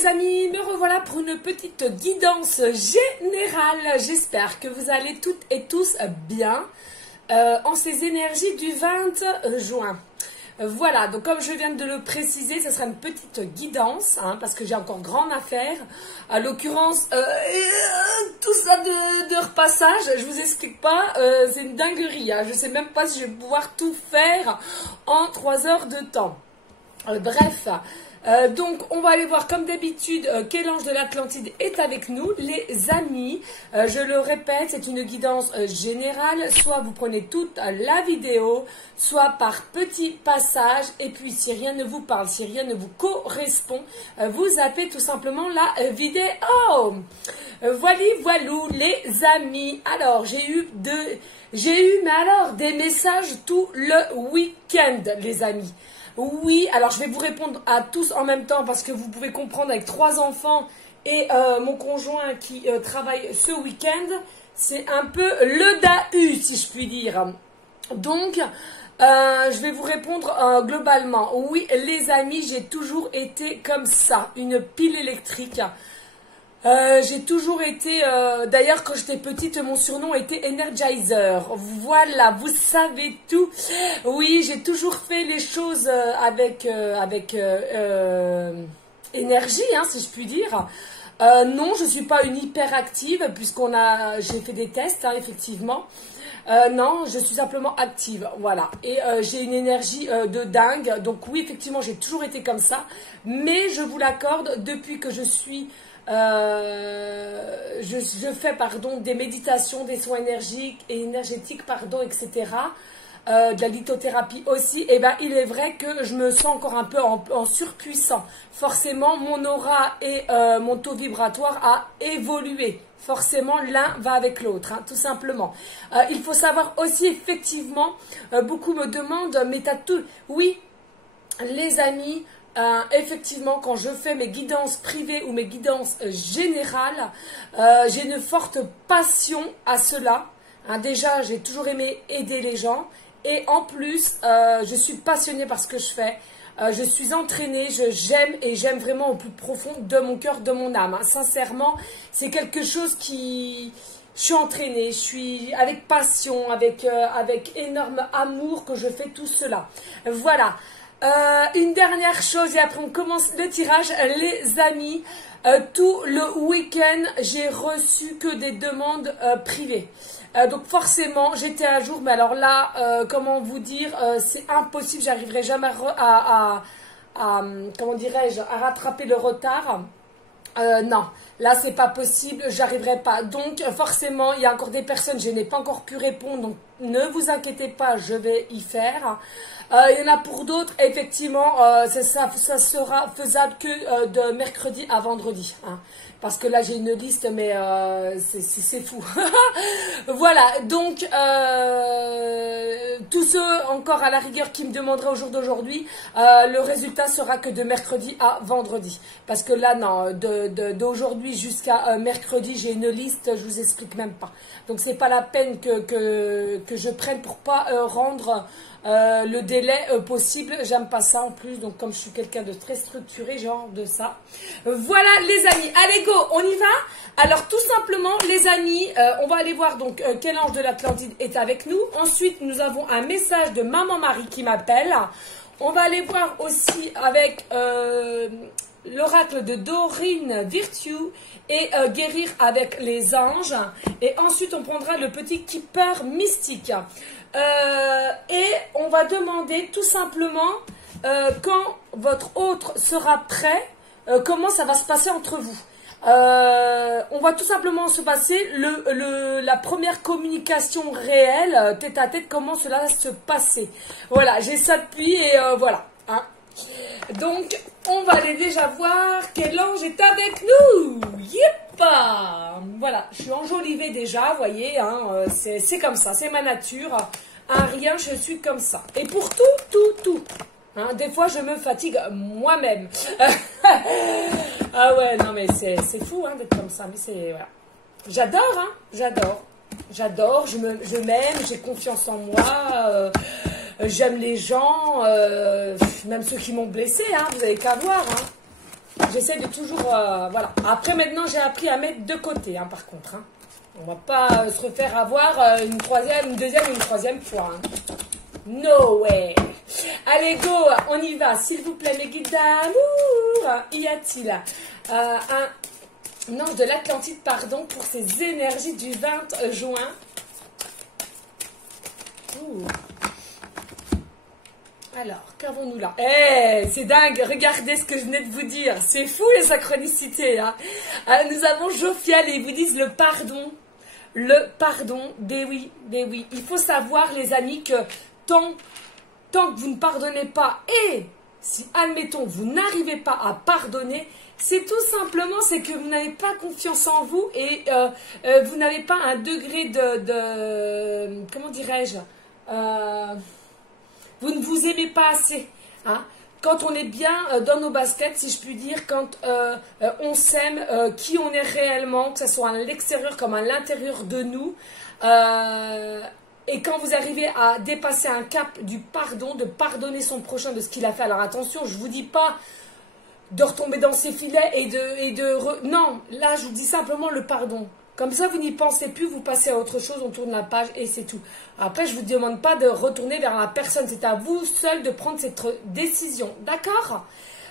les amis, me revoilà pour une petite guidance générale. J'espère que vous allez toutes et tous bien en ces énergies du 20 juin. Voilà, donc comme je viens de le préciser, ce sera une petite guidance, parce que j'ai encore grande affaire. À l'occurrence, tout ça de repassage, je vous explique pas, c'est une dinguerie. Je sais même pas si je vais pouvoir tout faire en 3 heures de temps. Bref, donc on va aller voir comme d'habitude quel ange de l'Atlantide est avec nous, les amis. Je le répète, c'est une guidance générale, soit vous prenez toute la vidéo, soit par petits passages, et puis si rien ne vous parle, si rien ne vous correspond, vous zappez tout simplement la vidéo. Voilou les amis. Alors j'ai eu des messages tout le week-end, les amis. Oui, alors je vais vous répondre à tous en même temps parce que vous pouvez comprendre avec 3 enfants et mon conjoint qui travaille ce week-end, c'est un peu le dahu si je puis dire. Donc, je vais vous répondre globalement. Oui, les amis, j'ai toujours été comme ça, une pile électrique. J'ai toujours été, d'ailleurs quand j'étais petite, mon surnom était Energizer. Voilà, vous savez tout. Oui, j'ai toujours fait les choses avec énergie, si je puis dire. Non, je suis pas une hyperactive j'ai fait des tests, effectivement. Non, je suis simplement active, voilà. Et j'ai une énergie de dingue. Donc oui, effectivement, j'ai toujours été comme ça. Mais je vous l'accorde, depuis que je suis... je fais des méditations, des soins énergétiques, etc. De la lithothérapie aussi, et ben il est vrai que je me sens encore un peu en surpuissant. Forcément, mon aura et mon taux vibratoire a évolué. Forcément, l'un va avec l'autre, tout simplement. Il faut savoir aussi, effectivement, beaucoup me demandent, mais t'as tout... Oui, les amis... effectivement, quand je fais mes guidances privées ou mes guidances générales, j'ai une forte passion à cela. Déjà, j'ai toujours aimé aider les gens. Et en plus, je suis passionnée par ce que je fais. Je suis entraînée, j'aime vraiment au plus profond de mon cœur, de mon âme. Sincèrement, c'est quelque chose qui... Je suis entraînée, je suis avec passion, avec énorme amour que je fais tout cela. Voilà. Une dernière chose et après on commence le tirage, les amis. Tout le week-end, j'ai reçu que des demandes privées. Donc forcément, j'étais à jour. Mais alors là, comment vous dire, c'est impossible. J'arriverai jamais comment dirais-je, à rattraper le retard. Non, là c'est pas possible, j'arriverai pas. Donc forcément, il y a encore des personnes, je n'ai pas encore pu répondre. Donc ne vous inquiétez pas, je vais y faire. Il y en a pour d'autres, effectivement, ça sera faisable que de mercredi à vendredi. Parce que là, j'ai une liste, mais c'est fou. Voilà, donc, tous ceux encore à la rigueur qui me demanderaient au jour d'aujourd'hui, le résultat sera que de mercredi à vendredi. Parce que là, non, d'aujourd'hui jusqu'à mercredi, j'ai une liste, je vous explique même pas. Donc, c'est pas la peine que je prenne pour pas rendre... le délai possible, j'aime pas ça en plus, donc comme je suis quelqu'un de très structuré, genre de ça. Voilà les amis, allez go, on y va. Alors tout simplement les amis, on va aller voir donc quel ange de l'Atlantide est avec nous. Ensuite nous avons un message de Maman Marie qui m'appelle. On va aller voir aussi avec l'oracle de Dorine Virtue et guérir avec les anges. Et ensuite on prendra le petit keeper mystique. Et on va demander tout simplement quand votre autre sera prêt, comment ça va se passer entre vous. On va tout simplement se passer la première communication réelle, tête à tête, comment cela va se passer. Voilà, j'ai ça depuis et voilà. Donc, on va aller déjà voir quel ange est avec nous. Yippa! Voilà, je suis enjolivée déjà, vous voyez, c'est comme ça, c'est ma nature. Rien, je suis comme ça. Et pour tout. Des fois, je me fatigue moi-même. Ah ouais, non mais c'est fou d'être comme ça. Mais c'est... Voilà. J'adore, je m'aime, j'ai confiance en moi. J'aime les gens, même ceux qui m'ont blessée, vous avez qu'à voir. J'essaie de toujours, voilà. Après, maintenant, j'ai appris à mettre de côté, hein, par contre. Hein. On va pas se refaire avoir une troisième, une deuxième ou une troisième fois. Hein. No way. Allez, go, on y va. S'il vous plaît, mes guides d'amour. Y a-t-il un ange de l'Atlantide, pardon, pour ces énergies du 20 juin? Ouh. Alors, qu'avons-nous là? Eh, c'est dingue, regardez ce que je venais de vous dire. C'est fou les synchronicités. Hein. Nous avons Jophiel et ils vous disent le pardon. Le pardon, ben oui, ben oui. Il faut savoir, les amis, que tant que vous ne pardonnez pas, et si, admettons, vous n'arrivez pas à pardonner, c'est tout simplement, c'est que vous n'avez pas confiance en vous et vous n'avez pas un degré de comment dirais-je, vous ne vous aimez pas assez. Hein. Quand on est bien dans nos baskets, si je puis dire, quand on s'aime, qui on est réellement, que ce soit à l'extérieur comme à l'intérieur de nous, et quand vous arrivez à dépasser un cap du pardon, de pardonner son prochain de ce qu'il a fait. Alors attention, je ne vous dis pas de retomber dans ses filets non, là je vous dis simplement le pardon. Comme ça, vous n'y pensez plus, vous passez à autre chose, on tourne la page et c'est tout. Après, je ne vous demande pas de retourner vers la personne. C'est à vous seul de prendre cette décision. D'accord?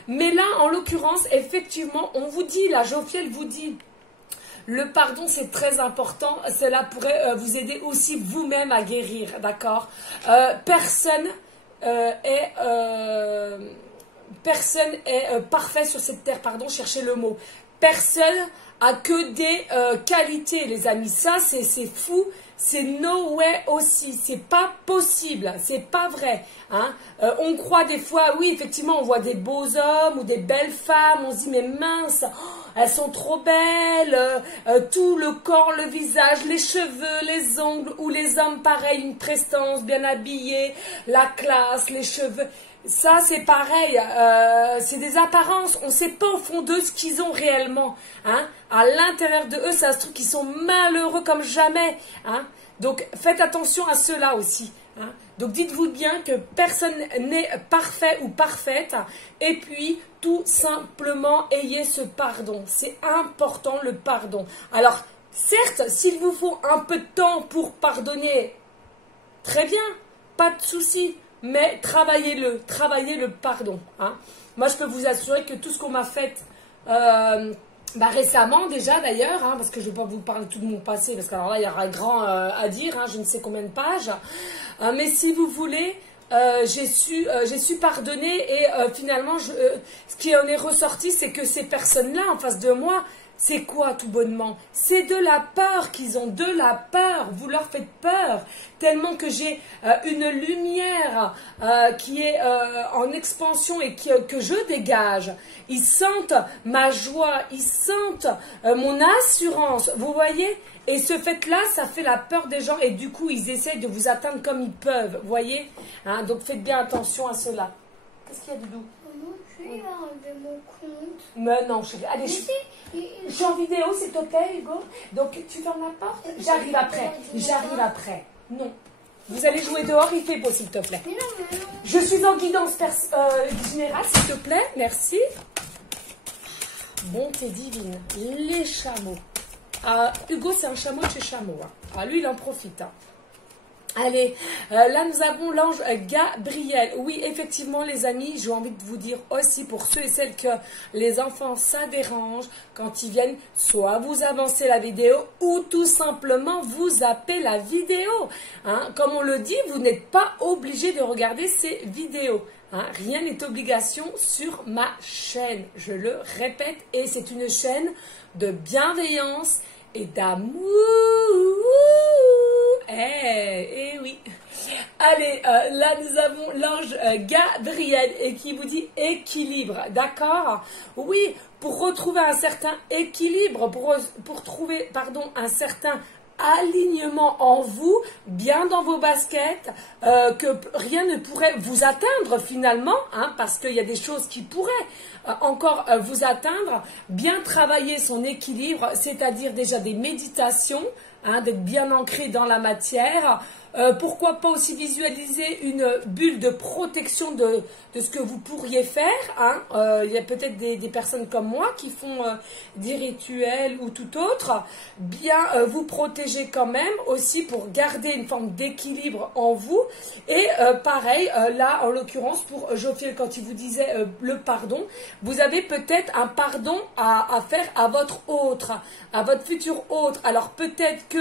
Mais là, en l'occurrence, effectivement, on vous dit, la Jophiel vous dit, le pardon, c'est très important. Cela pourrait vous aider aussi vous-même à guérir. D'accord? Personne est parfait sur cette terre. Pardon, cherchez le mot. Personne a que des qualités, les amis. Ça, c'est fou. C'est no way aussi. C'est pas possible. C'est pas vrai. Hein. On croit des fois, oui, effectivement, on voit des beaux hommes ou des belles femmes. On se dit, mais mince, elles sont trop belles. Tout le corps, le visage, les cheveux, les ongles. Ou les hommes, pareil, une prestance, bien habillés, la classe, les cheveux. Ça, c'est pareil, c'est des apparences. On ne sait pas au fond d'eux ce qu'ils ont réellement. Hein. À l'intérieur de eux, ça se trouve qu'ils sont malheureux comme jamais. Hein. Donc, faites attention à cela aussi. Hein. Donc, dites-vous bien que personne n'est parfait ou parfaite. Et puis, tout simplement, ayez ce pardon. C'est important, le pardon. Alors, certes, s'il vous faut un peu de temps pour pardonner, très bien, pas de souci. Mais travaillez le pardon. Hein. Moi, je peux vous assurer que tout ce qu'on m'a fait récemment déjà d'ailleurs, hein, parce que je ne vais pas vous parler tout de mon passé, parce que alors là, il y aura grand à dire, hein, je ne sais combien de pages. Mais si vous voulez, j'ai su pardonner et finalement, ce qui en est ressorti, c'est que ces personnes-là en face de moi, c'est quoi tout bonnement? C'est de la peur qu'ils ont, de la peur. Vous leur faites peur, tellement que j'ai une lumière qui est en expansion et que je dégage. Ils sentent ma joie, ils sentent mon assurance, vous voyez? Et ce fait-là, ça fait la peur des gens et du coup, ils essayent de vous atteindre comme ils peuvent, vous voyez? Hein, donc faites bien attention à cela. Qu'est-ce qu'il y a, Doudou? Je vais enlever mon compte. Mais non, chérie. Allez, je suis en vidéo, s'il te plaît, Hugo. Donc, tu fermes la porte? J'arrive après. J'arrive après. Non. Vous allez jouer dehors, il fait beau, s'il te plaît. Mais non, mais non. Je suis en guidance générale, s'il te plaît. Merci. Bonté divine. Les chameaux. Hugo, c'est un chameau de chez Chameau. Hein. Ah, lui, il en profite. Hein. Allez, là nous avons l'ange Gabriel. Oui, effectivement les amis, j'ai envie de vous dire aussi pour ceux et celles que les enfants ça dérange, quand ils viennent, soit vous avancez la vidéo ou tout simplement vous zappez la vidéo. Hein. Comme on le dit, vous n'êtes pas obligé de regarder ces vidéos. Hein. Rien n'est obligation sur ma chaîne, je le répète, et c'est une chaîne de bienveillance et d'amour. Eh oui. Allez, là nous avons l'ange Gabriel et qui vous dit équilibre, d'accord? Oui, pour retrouver un certain équilibre, pour trouver, pardon, un certain alignement en vous, bien dans vos baskets, que rien ne pourrait vous atteindre finalement, hein, parce qu'il y a des choses qui pourraient encore vous atteindre, bien travailler son équilibre, c'est-à-dire déjà des méditations, hein, d'être bien ancré dans la matière, Pourquoi pas aussi visualiser une bulle de protection de ce que vous pourriez faire. Hein. Il y a peut-être des personnes comme moi qui font des rituels ou tout autre. Bien vous protéger quand même aussi pour garder une forme d'équilibre en vous. Et pareil, là en l'occurrence pour Jophiel, quand il vous disait le pardon, vous avez peut-être un pardon à faire à votre autre, à votre futur autre. Alors peut-être que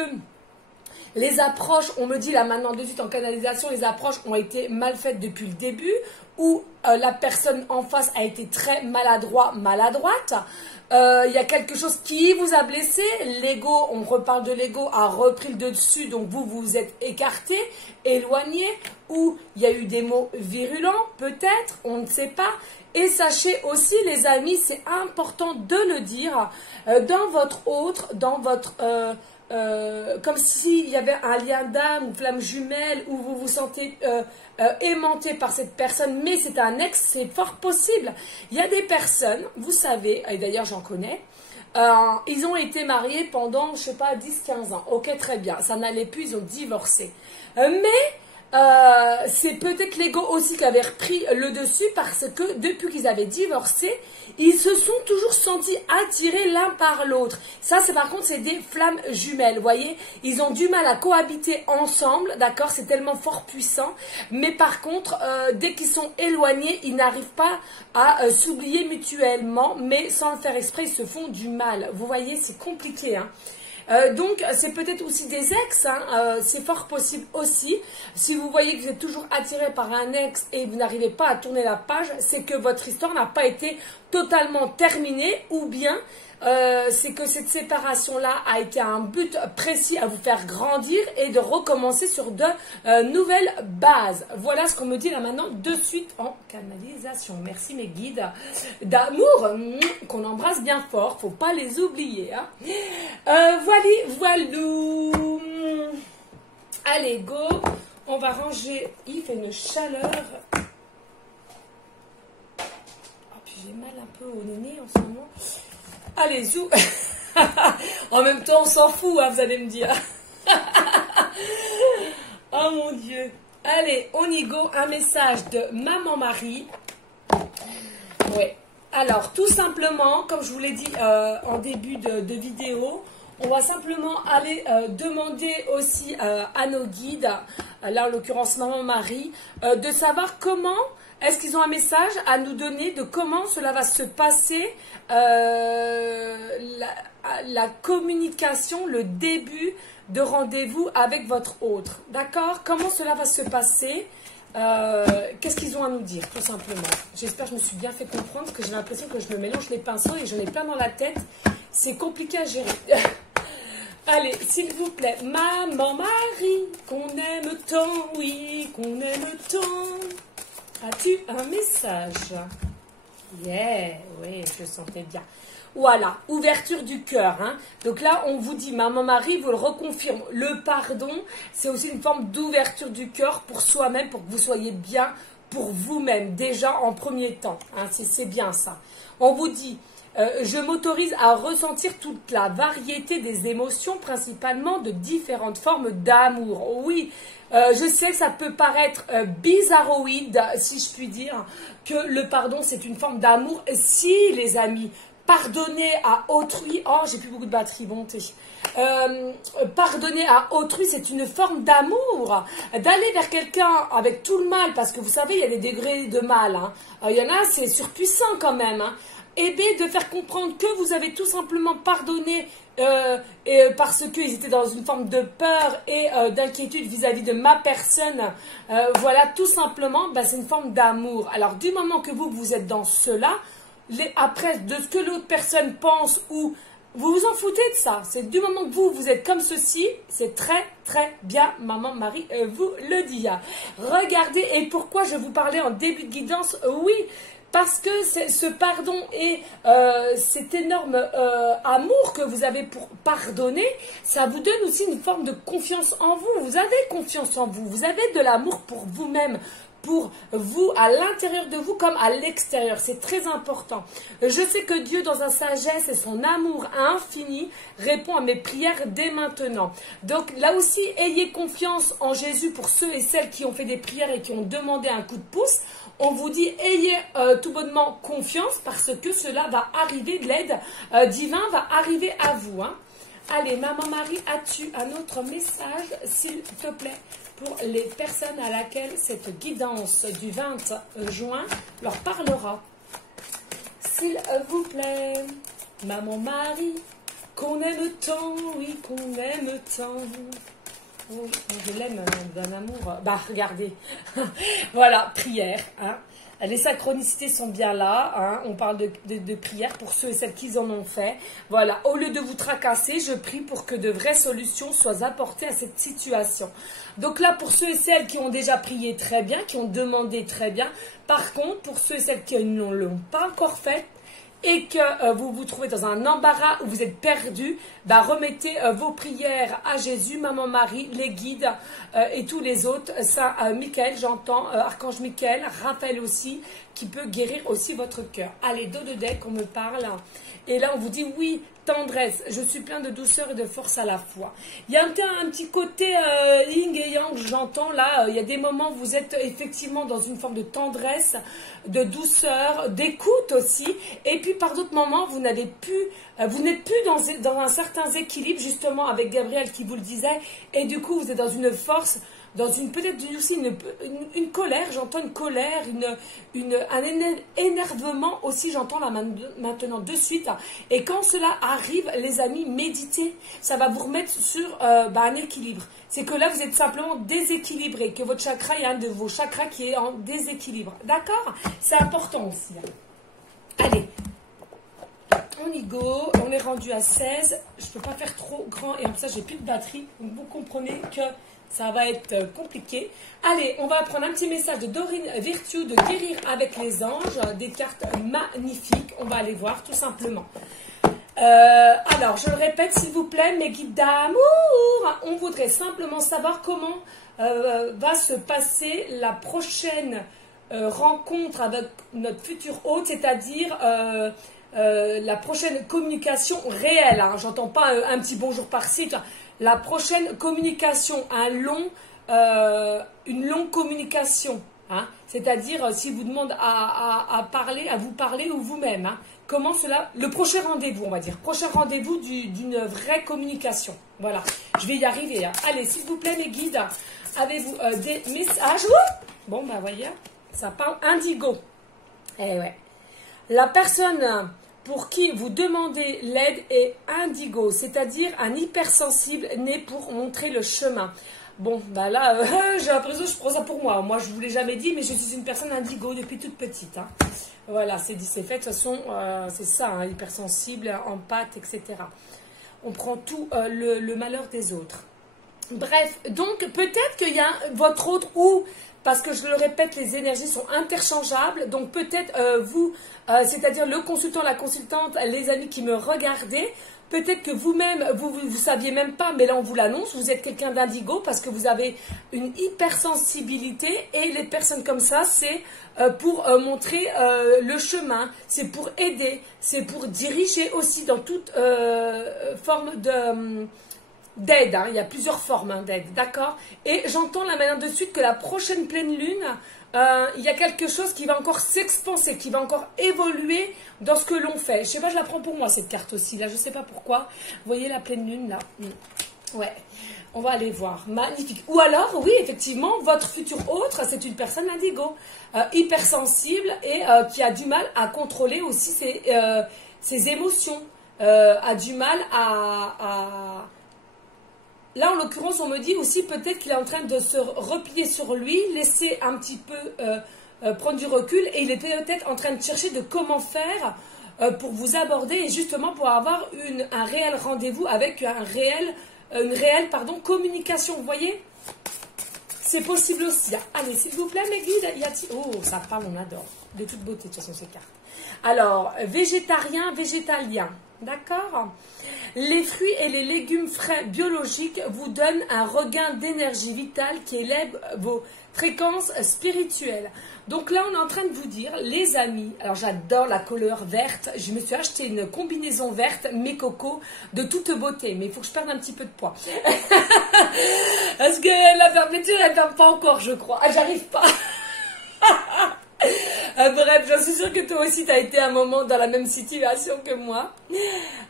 les approches, on me dit là maintenant de suite en canalisation, les approches ont été mal faites depuis le début, ou la personne en face a été très maladroite. Il y a quelque chose qui vous a blessé, l'ego, on reparle de l'ego, a repris le dessus, donc vous vous êtes écarté, éloigné, ou il y a eu des mots virulents, peut-être, on ne sait pas. Et sachez aussi les amis, c'est important de le dire, dans votre autre, dans votre... comme s'il y avait un lien d'âme ou flamme jumelle où vous vous sentez aimanté par cette personne, mais c'est un ex, c'est fort possible. Il y a des personnes, vous savez, et d'ailleurs j'en connais, ils ont été mariés pendant, je sais pas, 10-15 ans. Ok, très bien, ça n'allait plus, ils ont divorcé. C'est peut-être l'ego aussi qui avait repris le dessus parce que depuis qu'ils avaient divorcé, ils se sont toujours sentis attirés l'un par l'autre. Ça, c'est par contre, c'est des flammes jumelles, vous voyez. Ils ont du mal à cohabiter ensemble, d'accord, c'est tellement fort puissant. Mais par contre, dès qu'ils sont éloignés, ils n'arrivent pas à s'oublier mutuellement, mais sans le faire exprès, ils se font du mal. Vous voyez, c'est compliqué, hein. Donc, c'est peut-être aussi des ex, hein, c'est fort possible aussi. Si vous voyez que vous êtes toujours attiré par un ex et vous n'arrivez pas à tourner la page, c'est que votre histoire n'a pas été totalement terminée, ou bien c'est que cette séparation-là a été un but précis à vous faire grandir et de recommencer sur de nouvelles bases. Voilà ce qu'on me dit là maintenant de suite en canalisation. Merci mes guides d'amour qu'on embrasse bien fort, faut pas les oublier. Hein. Voilou. Allez, go. On va ranger. Il fait une chaleur. Oh, puis j'ai mal un peu au nez en ce moment. Allez, zou. En même temps, on s'en fout, hein, vous allez me dire. Oh mon Dieu. Allez, on y go. Un message de Maman Marie. Ouais. Alors, tout simplement, comme je vous l'ai dit en début de vidéo, on va simplement aller demander aussi à nos guides, là en l'occurrence Maman Marie, de savoir comment, est-ce qu'ils ont un message à nous donner de comment cela va se passer, la communication, le début de rendez-vous avec votre autre. D'accord? Comment cela va se passer? Qu'est-ce qu'ils ont à nous dire, tout simplement. J'espère que je me suis bien fait comprendre, parce que j'ai l'impression que je me mélange les pinceaux et j'en ai plein dans la tête. C'est compliqué à gérer. Allez, s'il vous plaît, Maman Marie, qu'on aime tant, oui, qu'on aime tant. As-tu un message? Yeah, oui, je le sentais bien. Voilà, ouverture du cœur. Hein. Donc là, on vous dit, Maman Marie vous le reconfirme, le pardon, c'est aussi une forme d'ouverture du cœur pour soi-même, pour que vous soyez bien pour vous-même, déjà en premier temps. Hein, c'est bien ça. On vous dit, je m'autorise à ressentir toute la variété des émotions, principalement de différentes formes d'amour. Oui, je sais que ça peut paraître bizarroïde, si je puis dire, que le pardon, c'est une forme d'amour. Si, les amis, pardonner à autrui, oh, j'ai plus beaucoup de batterie, montée. Pardonner à autrui, c'est une forme d'amour. D'aller vers quelqu'un avec tout le mal, parce que vous savez, il y a des degrés de mal. Hein. Il y en a, c'est surpuissant quand même. Hein. Et bien, de faire comprendre que vous avez tout simplement pardonné parce qu'ils étaient dans une forme de peur et d'inquiétude vis-à-vis de ma personne. Voilà, tout simplement, ben, c'est une forme d'amour. Alors, du moment que vous êtes dans cela, après, de ce que l'autre personne pense ou vous vous en foutez de ça. C'est du moment que vous êtes comme ceci, c'est très très bien, Maman Marie vous le dit. Regardez, et pourquoi je vous parlais en début de guidance, oui, parce que ce pardon et cet énorme amour que vous avez pour pardonner, ça vous donne aussi une forme de confiance en vous. Vous avez confiance en vous, vous avez de l'amour pour vous-même, pour vous, à l'intérieur de vous comme à l'extérieur. C'est très important. Je sais que Dieu, dans sa sagesse et son amour infini, répond à mes prières dès maintenant. Donc là aussi, ayez confiance en Jésus pour ceux et celles qui ont fait des prières et qui ont demandé un coup de pouce. On vous dit, ayez tout bonnement confiance parce que cela va arriver, l'aide divine va arriver à vous. Hein. Allez, Maman Marie, as-tu un autre message, s'il te plaît, pour les personnes à laquelle cette guidance du 20 juin leur parlera? S'il vous plaît, Maman Marie, qu'on aime tant, oui, qu'on aime tant. Oui, je l'aime d'un amour. Bah, regardez. Voilà, prière. Hein. Les synchronicités sont bien là. Hein. On parle de prière pour ceux et celles qui en ont fait. Voilà, au lieu de vous tracasser, je prie pour que de vraies solutions soient apportées à cette situation. Donc là, pour ceux et celles qui ont déjà prié très bien, qui ont demandé très bien. Par contre, pour ceux et celles qui ne l'ont pas encore fait, et que vous vous trouvez dans un embarras où vous êtes perdu, bah remettez vos prières à Jésus, Maman Marie, les guides et tous les autres, Saint Michael, j'entends, Archange Michael, Raphaël aussi, qui peut guérir aussi votre cœur. Allez, dos de deck, on me parle. Et là, on vous dit, oui, tendresse, je suis plein de douceur et de force à la fois. Il y a un petit côté yin et yang, j'entends là, il y a des moments où vous êtes effectivement dans une forme de tendresse, de douceur, d'écoute aussi, et puis par d'autres moments, vous n'êtes plus dans un certain équilibre, justement avec Gabriel qui vous le disait, et du coup, vous êtes dans une force, dans peut-être aussi une colère, j'entends une colère, un énervement aussi, j'entends là maintenant de suite. Et quand cela arrive, les amis, méditez, ça va vous remettre sur un équilibre. C'est que là, vous êtes simplement déséquilibré, que votre chakra, il y a un de vos chakras qui est en déséquilibre. D'accord? C'est important aussi. Allez. On y go, on est rendu à 16, je ne peux pas faire trop grand et en plus ça j'ai plus de batterie, donc vous comprenez que ça va être compliqué. Allez, on va prendre un petit message de Dorine Virtue de guérir avec les anges, des cartes magnifiques, on va aller voir tout simplement. Alors, je le répète s'il vous plaît, mes guides d'amour, on voudrait simplement savoir comment va se passer la prochaine rencontre avec notre futur hôte, c'est-à-dire la prochaine communication réelle. Hein. J'entends pas un petit bonjour par-ci. La prochaine communication, une longue communication. Hein. C'est-à-dire, si vous demande à vous parler ou vous-même. Hein. Comment cela... Le prochain rendez-vous, on va dire. Prochain rendez-vous d'une vraie communication. Voilà. Je vais y arriver. Hein. Allez, s'il vous plaît, mes guides, avez-vous des messages? Bon, ben, voyez, ça parle indigo. Eh ouais. La personne pour qui vous demandez l'aide est indigo, c'est-à-dire un hypersensible né pour montrer le chemin. Bon, bah là, j'ai l'impression que je prends ça pour moi. Moi, je ne vous l'ai jamais dit, mais je suis une personne indigo depuis toute petite. Hein. Voilà, c'est dit, c'est fait. De toute façon, c'est ça, hein, hypersensible, empathe, etc. On prend tout le malheur des autres. Bref, donc peut-être qu'il y a votre autre ou... Parce que je le répète, les énergies sont interchangeables. Donc peut-être vous, c'est-à-dire le consultant, la consultante, les amis qui me regardaient, peut-être que vous-même, vous saviez même pas, mais là on vous l'annonce, vous êtes quelqu'un d'indigo parce que vous avez une hypersensibilité et les personnes comme ça, c'est pour montrer le chemin, c'est pour aider, c'est pour diriger aussi dans toute forme d'aide, hein. Il y a plusieurs formes hein, d'aide, d'accord? Et j'entends là maintenant de suite que la prochaine pleine lune, il y a quelque chose qui va encore s'expanser, qui va encore évoluer dans ce que l'on fait. Je sais pas, je la prends pour moi cette carte aussi, là, je sais pas pourquoi. Vous voyez la pleine lune, là? Ouais, on va aller voir. Magnifique. Ou alors, oui, effectivement, votre futur autre, c'est une personne indigo, hypersensible et qui a du mal à contrôler aussi ses émotions, a du mal à... Là, en l'occurrence, on me dit aussi peut-être qu'il est en train de se replier sur lui, laisser un petit peu prendre du recul et il est peut-être en train de chercher de comment faire pour vous aborder et justement pour avoir un réel rendez-vous avec une réelle communication. Vous voyez? C'est possible aussi. Allez, s'il vous plaît, mes guides. Oh, ça parle, on adore. De toute beauté, de toute façon, ces cartes. Alors, végétarien, végétalien. D'accord? Les fruits et les légumes frais biologiques vous donnent un regain d'énergie vitale qui élève vos fréquences spirituelles. Donc là, on est en train de vous dire, les amis, alors j'adore la couleur verte. Je me suis acheté une combinaison verte, mes cocos, de toute beauté. Mais il faut que je perde un petit peu de poids. Parce que la fermeture, elle ne ferme pas encore, je crois. Ah, j'arrive pas. Bref, je suis sûre que toi aussi tu as été un moment dans la même situation que moi.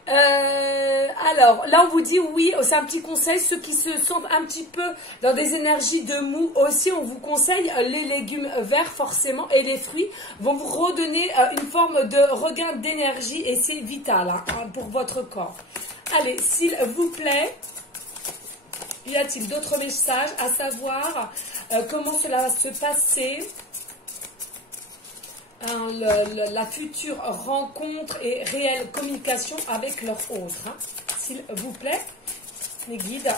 Alors, là on vous dit oui, c'est un petit conseil, ceux qui se sentent un petit peu dans des énergies de mou, aussi on vous conseille les légumes verts forcément, et les fruits vont vous redonner une forme de regain d'énergie, et c'est vital hein, pour votre corps. Allez, s'il vous plaît, y a-t-il d'autres messages à savoir comment cela va se passer? La future rencontre et réelle communication avec leur autre. Hein. S'il vous plaît, les guides.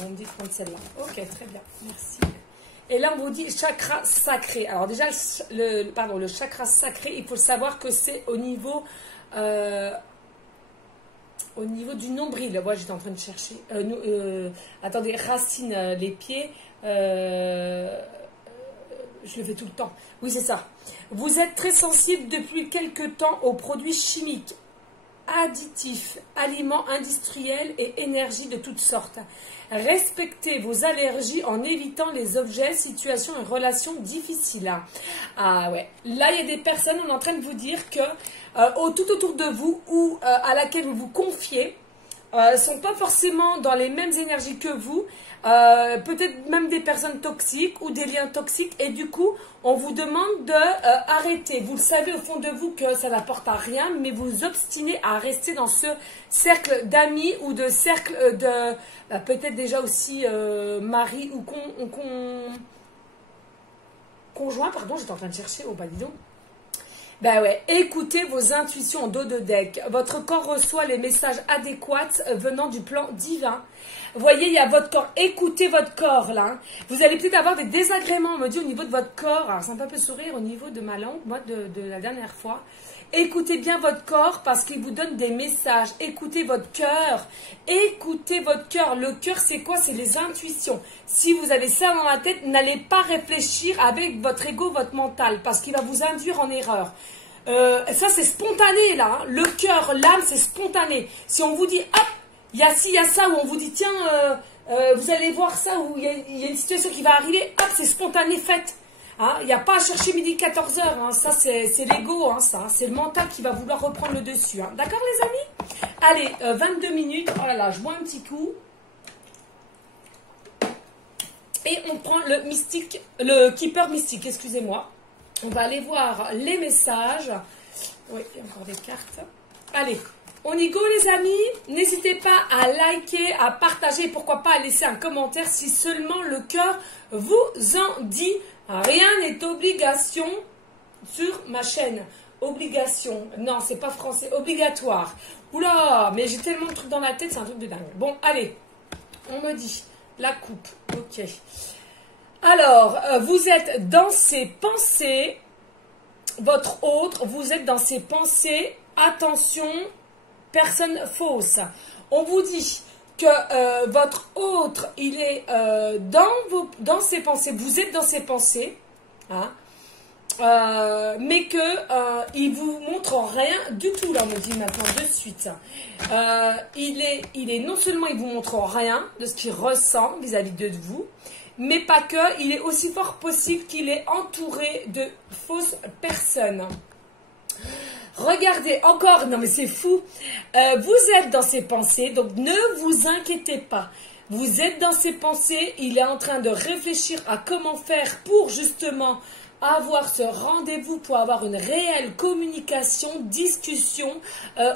On me dit de prendre celle-là. Ok, très bien, merci. Et là, on vous dit chakra sacré. Alors déjà, le chakra sacré, il faut savoir que c'est au niveau du nombril. Moi, j'étais en train de chercher. Attendez, racines, les pieds. Je le fais tout le temps. Oui, c'est ça. Vous êtes très sensible depuis quelque temps aux produits chimiques, additifs, aliments industriels et énergie de toutes sortes. Respectez vos allergies en évitant les objets, situations et relations difficiles. Ah ouais. Là, il y a des personnes, on est en train de vous dire que tout autour de vous ou à laquelle vous vous confiez, ne sont pas forcément dans les mêmes énergies que vous, peut-être même des personnes toxiques ou des liens toxiques, et du coup on vous demande de arrêter. Vous le savez au fond de vous que ça n'apporte à rien, mais vous obstinez à rester dans ce cercle d'amis ou de cercle de peut-être déjà aussi mari ou conjoint, pardon, j'étais en train de chercher, oh bah dis donc. Ben ouais, écoutez vos intuitions en dos de deck. Votre corps reçoit les messages adéquats venant du plan divin. Vous voyez, il y a votre corps. Écoutez votre corps, là. Vous allez peut-être avoir des désagréments, on me dit, au niveau de votre corps. Alors, ça me fait un peu sourire au niveau de ma langue, moi, de la dernière fois. Écoutez bien votre corps parce qu'il vous donne des messages. Écoutez votre cœur. Écoutez votre cœur. Le cœur, c'est quoi? C'est les intuitions. Si vous avez ça dans la tête, n'allez pas réfléchir avec votre ego, votre mental, parce qu'il va vous induire en erreur. Ça, c'est spontané, là. Hein. Le cœur, l'âme, c'est spontané. Si on vous dit, hop, il y a ci, il y a ça, ou on vous dit, tiens, vous allez voir ça, ou il y a une situation qui va arriver, hop, c'est spontané, faites. Il n'y a pas à chercher midi 14h, hein. Ça c'est l'ego, hein, ça. C'est le mental qui va vouloir reprendre le dessus. Hein. D'accord les amis? Allez, 22 minutes. Oh là là, je bois un petit coup. Et on prend le mystique, le keeper mystique, excusez-moi. On va aller voir les messages. Oui, il y a encore des cartes. Allez, on y go les amis. N'hésitez pas à liker, à partager, pourquoi pas à laisser un commentaire si seulement le cœur vous en dit. Rien n'est obligation sur ma chaîne. Obligation. Non, c'est pas français. Obligatoire. Oula, mais j'ai tellement de trucs dans la tête, c'est un truc de dingue. Bon, allez. On me dit. La coupe. Ok. Alors, vous êtes dans ses pensées. Votre autre, vous êtes dans ses pensées. Attention, personne fausse. On vous dit que votre autre, il est dans ses pensées, vous êtes dans ses pensées, hein, mais que il vous montre rien du tout, là on me dit maintenant de suite. Il est non seulement il vous montre rien de ce qu'il ressent vis-à-vis de vous, mais pas que, il est aussi fort possible qu'il est entouré de fausses personnes. Regardez, encore, non mais c'est fou, vous êtes dans ses pensées, donc ne vous inquiétez pas. Vous êtes dans ses pensées, il est en train de réfléchir à comment faire pour justement avoir ce rendez-vous, pour avoir une réelle communication, discussion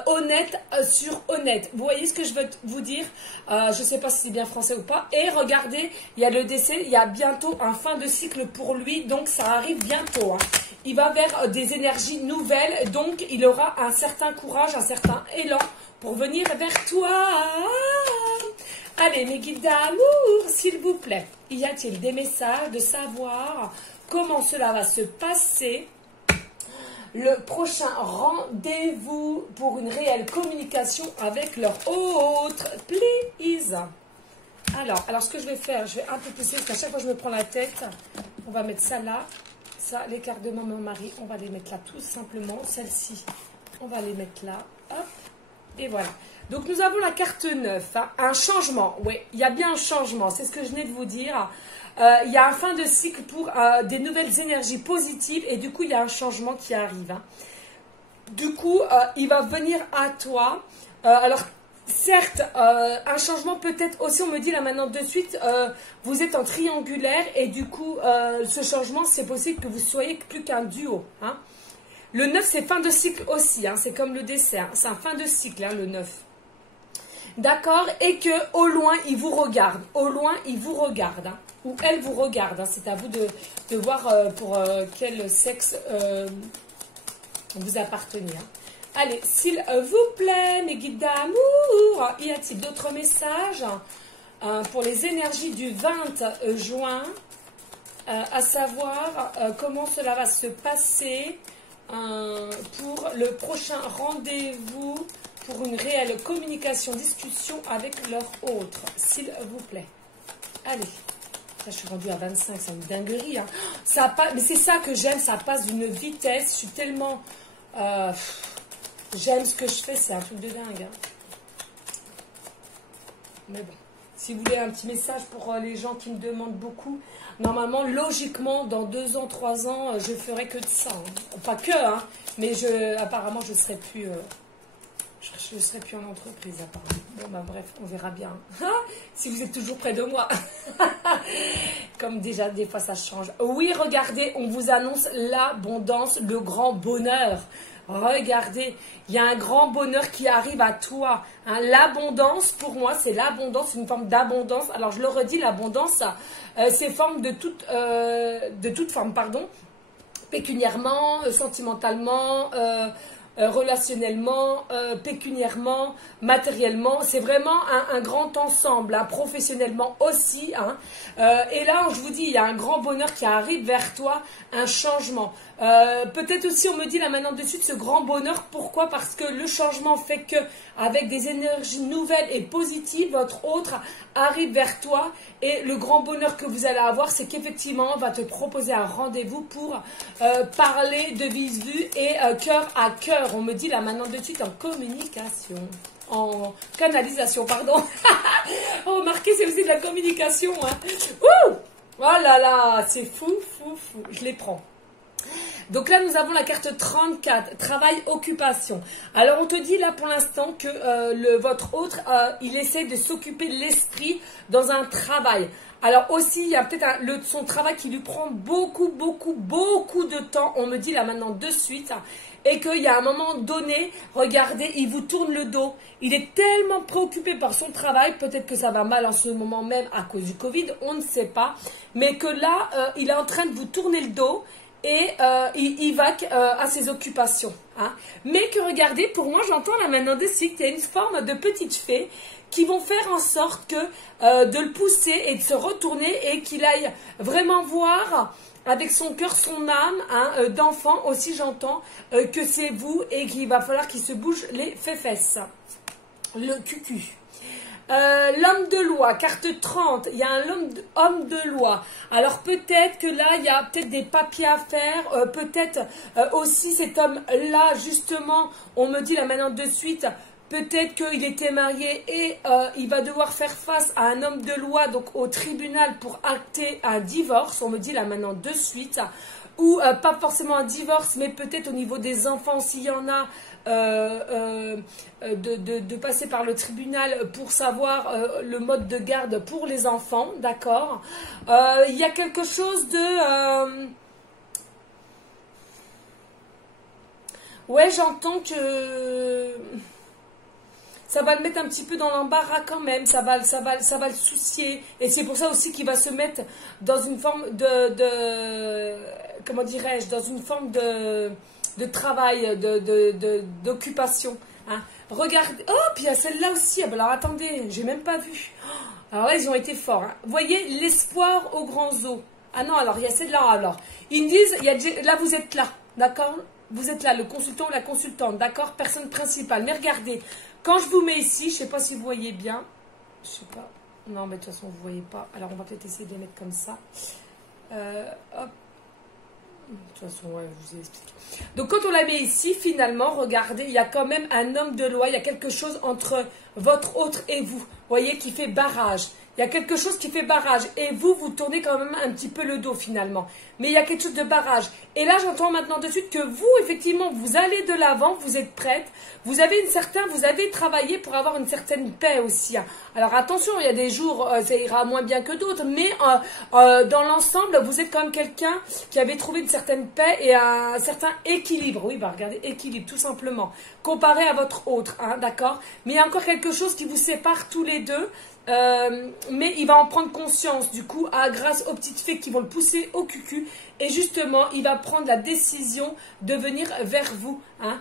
honnête sur honnête. Vous voyez ce que je veux vous dire? Je ne sais pas si c'est bien français ou pas. Et regardez, il y a le décès, il y a bientôt un fin de cycle pour lui, donc ça arrive bientôt. Hein. Il va vers des énergies nouvelles, donc il aura un certain courage, un certain élan pour venir vers toi. Allez, mes guides d'amour, s'il vous plaît, y a-t-il des messages de savoir comment cela va se passer? le prochain rendez-vous pour une réelle communication avec leur autre. Please. Alors ce que je vais faire, je vais un peu pousser parce qu'à chaque fois que je me prends la tête, on va mettre ça là. Ça, les cartes de maman Marie, on va les mettre là tout simplement. Celle-ci, on va les mettre là. Hop. Et voilà. Donc nous avons la carte 9. Hein, un changement. Oui, il y a bien un changement. C'est ce que je venais de vous dire. Il y a un fin de cycle pour des nouvelles énergies positives. Et du coup, il y a un changement qui arrive. Hein. Du coup, il va venir à toi. Alors, certes, un changement peut-être aussi, on me dit là maintenant de suite, vous êtes en triangulaire. Et du coup, ce changement, c'est possible que vous soyez plus qu'un duo. Hein. Le 9, c'est fin de cycle aussi. Hein, c'est comme le dessert. C'est un fin de cycle, hein, le 9. D'accord. Et que au loin, il vous regarde. Au loin, il vous regarde. Hein, ou elle vous regarde. Hein, c'est à vous de voir pour quel sexe vous appartenez. Hein. Allez, s'il vous plaît, mes guides d'amour, y a-t-il d'autres messages pour les énergies du 20 juin, à savoir comment cela va se passer pour le prochain rendez-vous pour une réelle communication, discussion avec leur autre, s'il vous plaît. Allez, là, je suis rendue à 25, c'est une dinguerie. Hein. Mais c'est ça que j'aime, ça passe d'une vitesse, je suis tellement... j'aime ce que je fais, c'est un truc de dingue. Hein. Mais bon, si vous voulez un petit message pour les gens qui me demandent beaucoup, normalement, logiquement, dans 2 ans, 3 ans, je ferai que de ça. Hein. Pas que, hein, mais apparemment, je ne serai plus... je ne serai plus en entreprise, apparemment. Bon, bah bref, on verra bien. Si vous êtes toujours près de moi. Comme déjà, des fois, ça change. Oui, regardez, on vous annonce l'abondance, le grand bonheur. Regardez, il y a un grand bonheur qui arrive à toi. Hein. L'abondance, pour moi, c'est l'abondance, une forme d'abondance. Alors, je le redis, l'abondance, c'est forme de toute forme, pardon. Pécuniairement, sentimentalement, relationnellement, pécuniairement, matériellement, c'est vraiment un grand ensemble, hein, professionnellement aussi. Hein. Et là, je vous dis, il y a un grand bonheur qui arrive vers toi, un changement. Peut-être aussi, on me dit là maintenant de suite, ce grand bonheur, pourquoi? Parce que le changement fait que, avec des énergies nouvelles et positives, votre autre arrive vers toi. Et le grand bonheur que vous allez avoir, c'est qu'effectivement, on va te proposer un rendez-vous pour parler de visu et cœur à cœur. On me dit là maintenant de suite en communication. En canalisation, pardon. Oh, remarquez, c'est aussi de la communication. Hein. Ouh, oh là là, c'est fou, fou, fou. Je les prends. Donc là, nous avons la carte 34, travail, occupation. Alors, on te dit là pour l'instant que votre autre, il essaie de s'occuper de l'esprit dans un travail. Alors aussi, il y a peut-être son travail qui lui prend beaucoup de temps. On me dit là maintenant de suite. Et qu'il y a un moment donné, regardez, il vous tourne le dos. Il est tellement préoccupé par son travail, peut-être que ça va mal en ce moment même à cause du Covid, on ne sait pas. Mais que là, il est en train de vous tourner le dos. Et il va à ses occupations. Hein. Mais que regardez, pour moi, j'entends là maintenant dessus qu'il y a une forme de petites fées qui vont faire en sorte que de le pousser et de se retourner et qu'il aille vraiment voir avec son cœur, son âme, hein, d'enfant aussi j'entends que c'est vous et qu'il va falloir qu'il se bouge les fesses. Le cucu. L'homme de loi, carte 30, il y a un homme de loi. Alors peut-être que là, il y a peut-être des papiers à faire, peut-être aussi cet homme-là, justement, on me dit là maintenant de suite, peut-être qu'il était marié et il va devoir faire face à un homme de loi, donc au tribunal pour acter un divorce, on me dit là maintenant de suite, ou pas forcément un divorce, mais peut-être au niveau des enfants, s'il y en a, de passer par le tribunal pour savoir le mode de garde pour les enfants, d'accord. Il y a quelque chose de... ouais, j'entends que... ça va le mettre un petit peu dans l'embarras quand même, ça va le soucier. Et c'est pour ça aussi qu'il va se mettre dans une forme comment dirais-je, dans une forme de travail, d'occupation. Hein. Regardez, oh, puis il y a celle-là aussi. Alors attendez, j'ai même pas vu. Alors là, ils ont été forts. Hein. Vous voyez, l'espoir aux grands eaux. Ah non, alors il y a celle-là. Alors, ils me disent, là vous êtes là, d'accord? vous êtes là, le consultant ou la consultante, d'accord? Personne principale. Mais regardez, quand je vous mets ici, je ne sais pas si vous voyez bien. Je sais pas. Non, mais de toute façon, vous ne voyez pas. Alors, on va peut-être essayer de les mettre comme ça. Hop. De toute façon, ouais, je vous ai expliqué. Donc, quand on la met ici, finalement, regardez, il y a quand même un homme de loi. Il y a quelque chose entre votre autre et vous. Vous voyez, qui fait barrage. Il y a quelque chose qui fait barrage. Et vous, vous tournez quand même un petit peu le dos, finalement. Mais il y a quelque chose de barrage. Et là, j'entends maintenant de suite que vous, effectivement, vous allez de l'avant, vous êtes prête. Vous avez travaillé pour avoir une certaine paix aussi. Hein. Alors, attention, il y a des jours, ça ira moins bien que d'autres. Mais dans l'ensemble, vous êtes quand même quelqu'un qui avait trouvé une certaine paix et un certain équilibre. Oui, bah regardez, équilibre, tout simplement. Comparé à votre autre, hein, d'accord? Mais il y a encore quelque chose qui vous sépare tous les deux. Mais il va en prendre conscience du coup grâce aux petites fées qui vont le pousser au cucu et justement il va prendre la décision de venir vers vous, hein.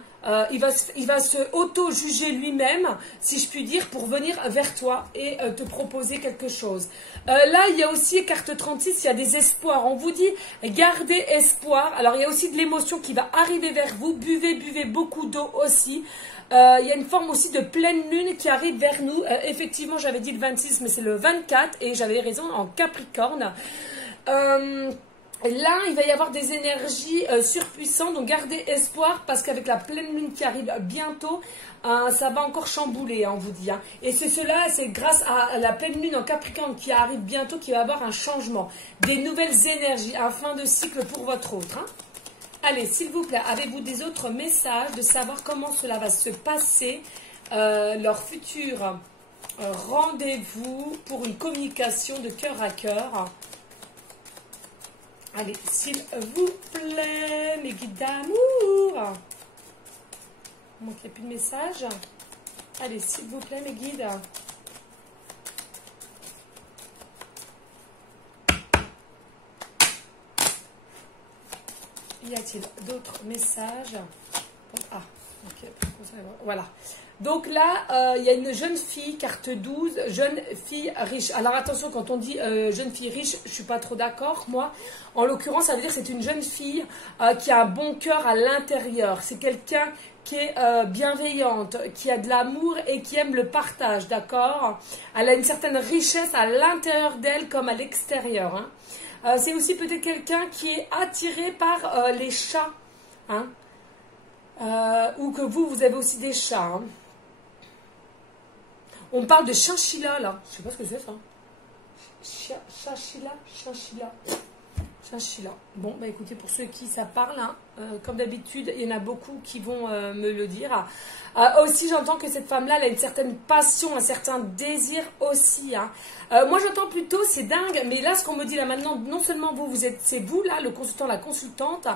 Il va se auto-juger lui-même, si je puis dire, pour venir vers toi et te proposer quelque chose. Là, il y a aussi, carte 36, il y a des espoirs. On vous dit, gardez espoir. Alors, il y a aussi de l'émotion qui va arriver vers vous. Buvez beaucoup d'eau aussi. Il y a une forme aussi de pleine lune qui arrive vers nous. Effectivement, j'avais dit le 26, mais c'est le 24 et j'avais raison en Capricorne. Là, il va y avoir des énergies surpuissantes, donc gardez espoir parce qu'avec la pleine lune qui arrive bientôt, ça va encore chambouler, hein, on vous dit. Hein. Et c'est grâce à la pleine lune en Capricorne qui arrive bientôt qu'il va y avoir un changement, des nouvelles énergies, un fin de cycle pour votre autre. Hein. Allez, s'il vous plaît, avez-vous des autres messages de savoir comment cela va se passer, leur futur rendez-vous pour une communication de cœur à cœur. Allez, s'il vous plaît, mes guides d'amour. Il manque plus de messages. Allez, s'il vous plaît, mes guides. Y a-t-il d'autres messages? Ah, ok. Voilà. Donc là, il y a une jeune fille, carte 12, jeune fille riche. Alors attention, quand on dit jeune fille riche, je ne suis pas trop d'accord, moi. En l'occurrence, ça veut dire que c'est une jeune fille qui a un bon cœur à l'intérieur. C'est quelqu'un qui est bienveillante, qui a de l'amour et qui aime le partage, d'accord? Elle a une certaine richesse à l'intérieur d'elle comme à l'extérieur. Hein. C'est aussi peut-être quelqu'un qui est attiré par les chats. Hein. Ou que vous avez aussi des chats. Hein. On parle de chinchilla, là. Je sais pas ce que c'est, ça. Chinchilla. Bon, bah écoutez, pour ceux qui ça parle, hein, comme d'habitude, il y en a beaucoup qui vont me le dire. Aussi, j'entends que cette femme-là, elle a une certaine passion, un certain désir aussi. Hein. Moi, j'entends plutôt, c'est dingue, mais là, ce qu'on me dit là maintenant, non seulement c'est vous, là, le consultant, la consultante,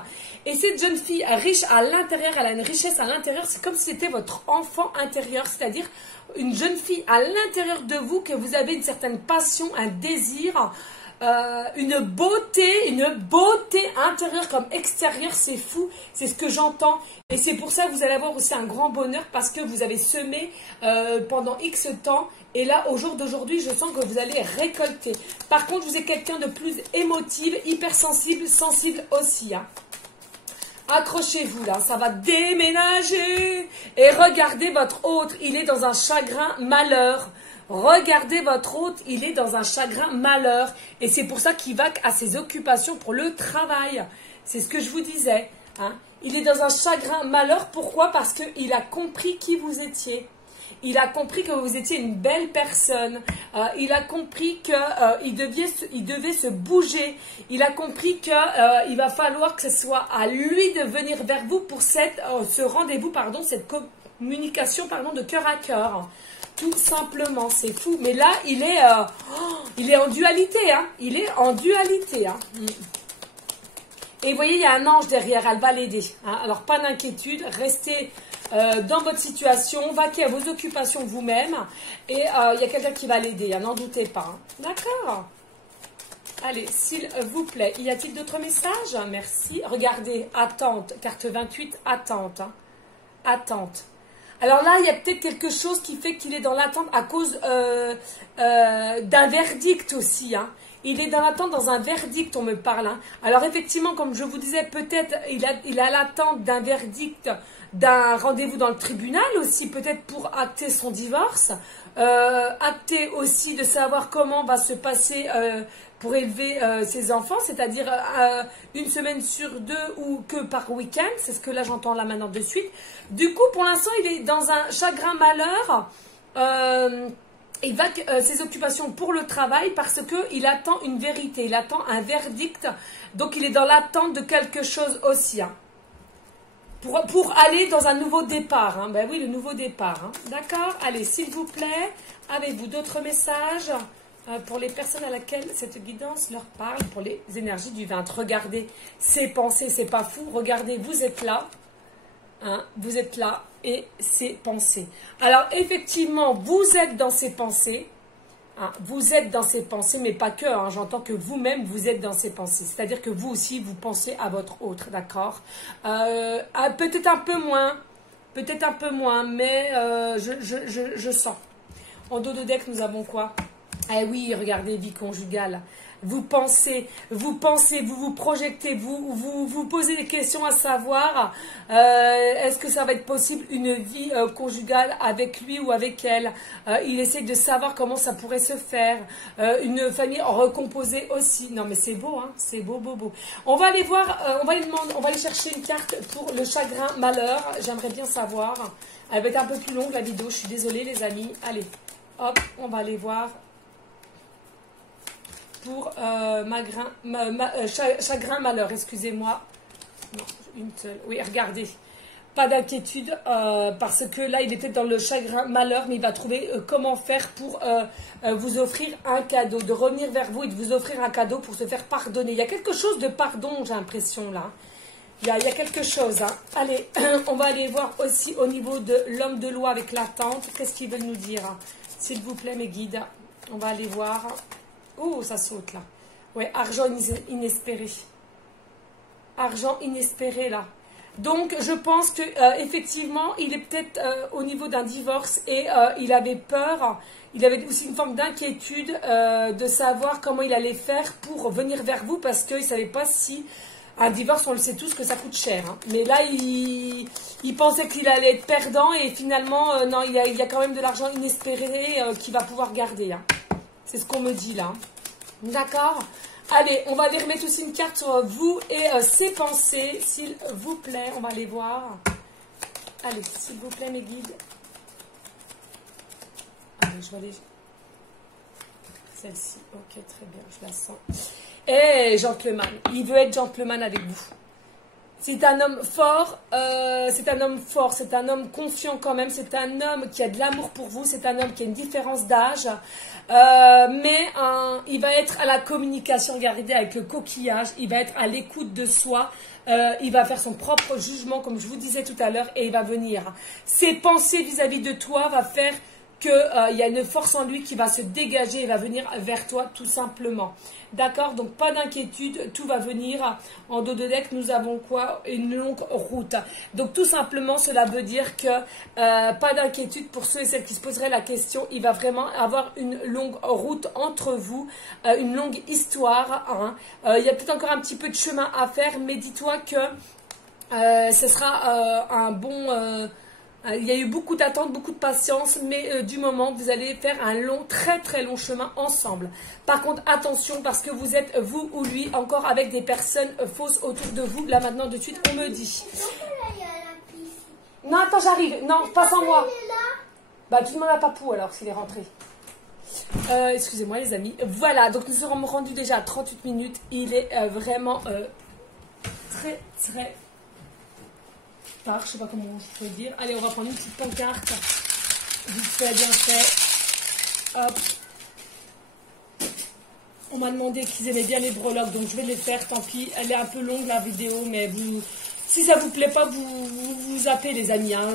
et cette jeune fille riche à l'intérieur, elle a une richesse à l'intérieur, c'est comme si c'était votre enfant intérieur, c'est-à-dire une jeune fille à l'intérieur de vous, que vous avez une certaine passion, un désir, une beauté intérieure comme extérieure, c'est fou, c'est ce que j'entends. Et c'est pour ça que vous allez avoir aussi un grand bonheur parce que vous avez semé pendant X temps. Et là, au jour d'aujourd'hui, je sens que vous allez récolter. Par contre, vous êtes quelqu'un de plus émotive, hypersensible, sensible aussi. Hein. Accrochez-vous là, ça va déménager. Et regardez votre autre, il est dans un chagrin malheur. Regardez votre hôte, il est dans un chagrin malheur. Et c'est pour ça qu'il va à ses occupations pour le travail. C'est ce que je vous disais. Hein. Il est dans un chagrin malheur. Pourquoi? Parce qu'il a compris qui vous étiez. Il a compris que vous étiez une belle personne. Il a compris qu'il devait se bouger. Il a compris qu'il va falloir que ce soit à lui de venir vers vous pour ce rendez-vous, cette communication de cœur à cœur. Tout simplement, c'est fou. Mais là, il est en dualité. Hein. Il est en dualité. Hein. Et vous voyez, il y a un ange derrière. Elle va l'aider. Hein. Alors, pas d'inquiétude. Restez dans votre situation. Vaquez à vos occupations vous-même. Et il y a quelqu'un qui va l'aider. N'en doutez pas. Hein. D'accord. Allez, s'il vous plaît. Y a-t-il d'autres messages? Merci. Regardez. Attente. Carte 28. Attente. Hein. Attente. Alors là, il y a peut-être quelque chose qui fait qu'il est dans l'attente à cause d'un verdict aussi. Hein. Il est dans l'attente, dans un verdict, on me parle. Hein. Alors effectivement, comme je vous disais, peut-être il a l'attente d'un verdict, d'un rendez-vous dans le tribunal aussi, peut-être pour acter son divorce. Acter aussi de savoir comment va se passer pour élever ses enfants, c'est-à-dire une semaine sur 2 ou que par week-end. C'est ce que là j'entends là maintenant de suite. Du coup, pour l'instant, il est dans un chagrin malheur. Il va ses occupations pour le travail parce qu'il attend une vérité, il attend un verdict. Donc il est dans l'attente de quelque chose aussi. Hein. Pour aller dans un nouveau départ. Hein. Ben oui, le nouveau départ. Hein. D'accord? Allez, s'il vous plaît, avez-vous d'autres messages pour les personnes à laquelle cette guidance leur parle, pour les énergies du 20? Regardez, ces pensées, c'est pas fou. Regardez, vous êtes là. Hein, vous êtes là et ces pensées. Alors, effectivement, vous êtes dans ces pensées. Hein, vous êtes dans ces pensées, mais pas que. Hein, j'entends que vous-même, vous êtes dans ces pensées. C'est-à-dire que vous aussi, vous pensez à votre autre, d'accord? Peut-être un peu moins, mais je sens. En dos de deck, nous avons quoi? Eh oui, regardez, vie conjugale. Vous pensez, vous vous projetez, vous posez des questions à savoir, est-ce que ça va être possible une vie conjugale avec lui ou avec elle? Il essaie de savoir comment ça pourrait se faire, une famille recomposée aussi. Non mais c'est beau, hein, c'est beau, beau, beau. On va aller voir, on va aller chercher une carte pour le chagrin malheur. J'aimerais bien savoir. Elle va être un peu plus longue la vidéo, je suis désolée les amis. Allez, hop, on va aller voir. Pour chagrin malheur, excusez-moi. Non, une seule. Oui, regardez. Pas d'inquiétude, parce que là, il est peut-être dans le chagrin malheur, mais il va trouver comment faire pour vous offrir un cadeau, de revenir vers vous et de vous offrir un cadeau pour se faire pardonner. Il y a quelque chose de pardon, j'ai l'impression, là. Il y a quelque chose. Hein. Allez, on va aller voir aussi au niveau de l'homme de loi avec l'attente. Qu'est-ce qu'ils veulent nous dire? S'il vous plaît, mes guides. On va aller voir. Oh, ça saute là. Ouais, argent inespéré. Argent inespéré là. Donc, je pense que effectivement, il est peut-être au niveau d'un divorce et il avait peur. Il avait aussi une forme d'inquiétude de savoir comment il allait faire pour venir vers vous parce qu'il ne savait pas si un divorce, on le sait tous que ça coûte cher. Hein. Mais là, il pensait qu'il allait être perdant et finalement, non, il y a quand même de l'argent inespéré qu'il va pouvoir garder. Hein. C'est ce qu'on me dit là. D'accord? Allez, on va aller remettre aussi une carte sur vous et ses pensées, s'il vous plaît. On va aller voir. Allez, s'il vous plaît, mes guides. Allez, je vais aller... Celle-ci. Ok, très bien, je la sens. Eh, gentleman. Il veut être gentleman avec vous. C'est un homme fort, c'est un homme confiant quand même, c'est un homme qui a de l'amour pour vous, c'est un homme qui a une différence d'âge, mais il va être à la communication, regardez, avec le coquillage, il va être à l'écoute de soi, il va faire son propre jugement, comme je vous disais tout à l'heure, et il va venir. Ses pensées vis-à-vis de toi va faire qu'il y a une force en lui qui va se dégager et va venir vers toi tout simplement. D'accord? Donc pas d'inquiétude, tout va venir. En dos de deck, nous avons quoi? Une longue route. Donc tout simplement, cela veut dire que pas d'inquiétude pour ceux et celles qui se poseraient la question. Il va vraiment avoir une longue route entre vous, une longue histoire. Hein. Il y a peut-être encore un petit peu de chemin à faire, mais dis-toi que ce sera un bon... il y a eu beaucoup d'attente, beaucoup de patience, mais du moment, vous allez faire un long, très très long chemin ensemble. Par contre, attention, parce que vous êtes, vous ou lui, encore avec des personnes fausses autour de vous. Là, maintenant, de suite, on me dit. Non, attends, j'arrive. Non, pas sans moi. Bah, tu demandes à Papou, alors, s'il est rentré. Excusez-moi, les amis. Voilà, donc nous serons rendus déjà à 38 minutes. Il est vraiment très, très... je ne sais pas comment je peux dire. Allez, on va prendre une petite pancarte. Vite fait, bien fait. Hop. On m'a demandé qu'ils aimaient bien les breloques, donc je vais les faire. Tant pis, elle est un peu longue la vidéo, mais si ça ne vous plaît pas, vous zappez les amis. Hein.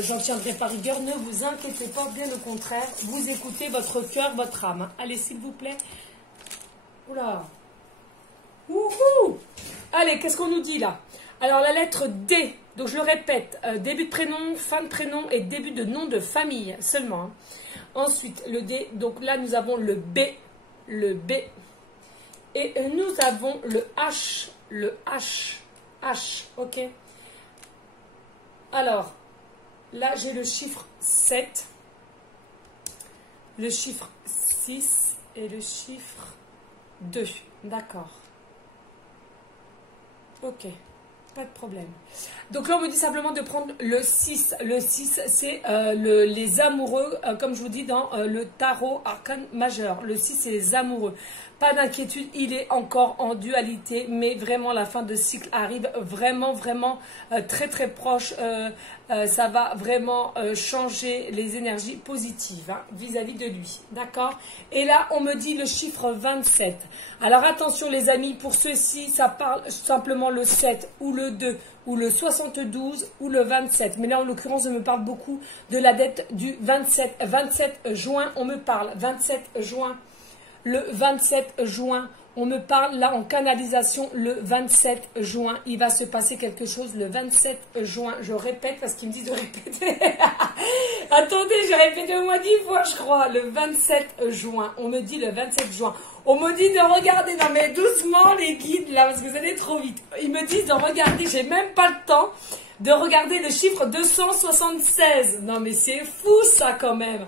J'en tiendrai pas rigueur. Ne vous inquiétez pas, bien au contraire. Vous écoutez votre cœur, votre âme. Hein. Allez, s'il vous plaît. Oula. Wouhou. Allez, qu'est-ce qu'on nous dit là? Alors, la lettre D. Donc, je le répète, début de prénom, fin de prénom et début de nom de famille seulement. Hein. Ensuite, le D. Donc là, nous avons le B. Le B. Et nous avons le H, H, ok. Alors, là j'ai le chiffre 7, le chiffre 6 et le chiffre 2, d'accord. Ok, pas de problème. Donc là, on me dit simplement de prendre le 6. Le 6, c'est les amoureux, comme je vous dis dans le tarot arcane majeur. Le 6, c'est les amoureux. Pas d'inquiétude, il est encore en dualité, mais vraiment la fin de cycle arrive vraiment, vraiment très, très proche. Ça va vraiment changer les énergies positives vis-à-vis de lui. D'accord? Et là, on me dit le chiffre 27. Alors attention les amis, pour ceux-ci, ça parle simplement le 7 ou le 2 ou le 72 ou le 27. Mais là, en l'occurrence, je me parle beaucoup de la date du 27. 27 juin, on me parle. 27 juin. Le 27 juin, on me parle là en canalisation le 27 juin. Il va se passer quelque chose le 27 juin. Je répète parce qu'ils me disent de répéter. Attendez, j'ai répété au moins 10 fois, je crois. Le 27 juin. On me dit le 27 juin. On me dit de regarder. Non mais doucement les guides là parce que vous allez trop vite. Ils me disent de regarder. J'ai même pas le temps de regarder le chiffre 276. Non mais c'est fou ça quand même.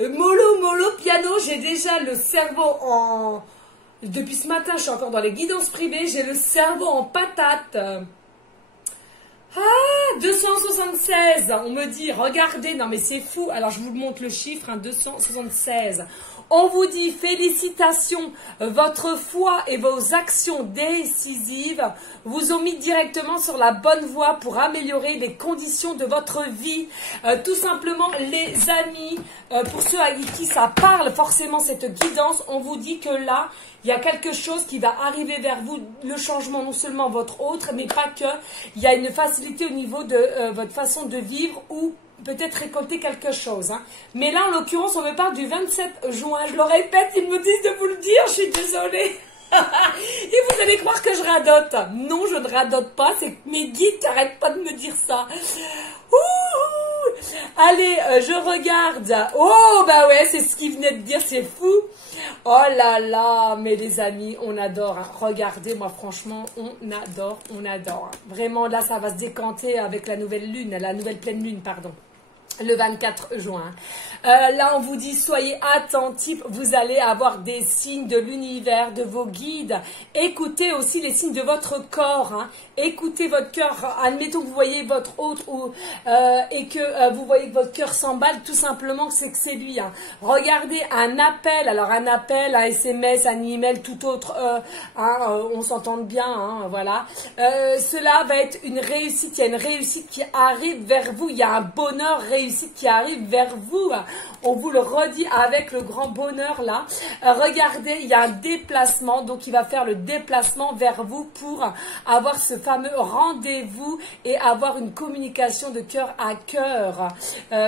Mollo, piano, j'ai déjà le cerveau en... Depuis ce matin, je suis encore dans les guidances privées, j'ai le cerveau en patate. Ah, 276, on me dit, regardez, non mais c'est fou. Alors je vous montre le chiffre, 276. On vous dit félicitations, votre foi et vos actions décisives vous ont mis directement sur la bonne voie pour améliorer les conditions de votre vie. Tout simplement les amis, pour ceux à qui ça parle forcément cette guidance, on vous dit que là, il y a quelque chose qui va arriver vers vous, le changement non seulement votre autre, mais pas que. Il y a une facilité au niveau de votre façon de vivre ou peut-être récolter quelque chose. Mais là, en l'occurrence, on me parle du 27 juin. Je le répète, ils me disent de vous le dire, je suis désolée. Et vous allez croire que je radote. Non, je ne radote pas, c'est mes guides qui n'arrêtent pas de me dire ça. Ouh. Allez, je regarde. Oh, bah ouais, c'est ce qu'il venait de dire, c'est fou. Oh là là, mais les amis, on adore. Regardez, moi franchement, on adore, on adore. Vraiment, là, ça va se décanter avec la nouvelle lune, la nouvelle pleine lune, pardon. Le 24 juin. Là, on vous dit, soyez attentifs, vous allez avoir des signes de l'univers, de vos guides. Écoutez aussi les signes de votre corps. Écoutez votre cœur. Admettons que vous voyez votre hôte et que vous voyez que votre cœur s'emballe, tout simplement, c'est que c'est lui. Regardez un appel. Alors, un appel, un SMS, un email, tout autre. On s'entend bien, voilà. Cela va être une réussite. Il y a une réussite qui arrive vers vous. Il y a un bonheur réussi qui arrive vers vous. On vous le redit avec le grand bonheur là. Regardez, il y a un déplacement, donc il va faire le déplacement vers vous pour avoir ce fameux rendez-vous et avoir une communication de cœur à cœur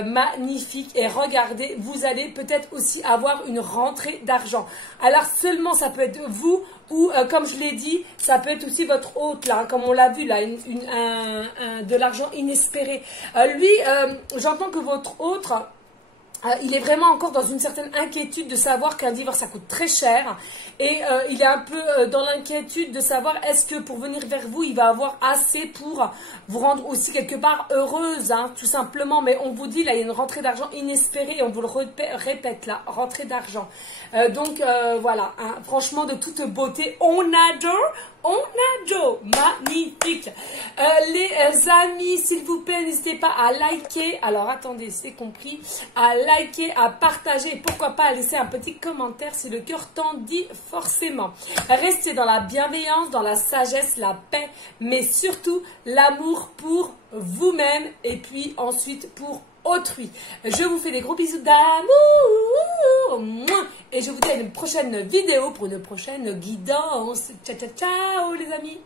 magnifique. Et regardez, vous allez peut-être aussi avoir une rentrée d'argent. Alors seulement ça peut être vous ou comme je l'ai dit, ça peut être aussi votre hôte là, comme on l'a vu là, de l'argent inespéré. Lui, j'entends que votre hôte, il est vraiment encore dans une certaine inquiétude de savoir qu'un divorce ça coûte très cher et il est un peu dans l'inquiétude de savoir est-ce que pour venir vers vous il va avoir assez pour vous rendre aussi quelque part heureuse, tout simplement. Mais on vous dit là il y a une rentrée d'argent inespérée et on vous le répète là, rentrée d'argent. Donc voilà, franchement de toute beauté, on adore. On adore, magnifique. Les amis, s'il vous plaît, n'hésitez pas à liker. Alors, attendez, c'est compris. À liker, à partager et pourquoi pas à laisser un petit commentaire si le cœur t'en dit forcément. Restez dans la bienveillance, dans la sagesse, la paix, mais surtout l'amour pour vous-même et puis ensuite pour autrui. Je vous fais des gros bisous d'amour et je vous dis à une prochaine vidéo pour une prochaine guidance. Ciao, ciao, ciao les amis.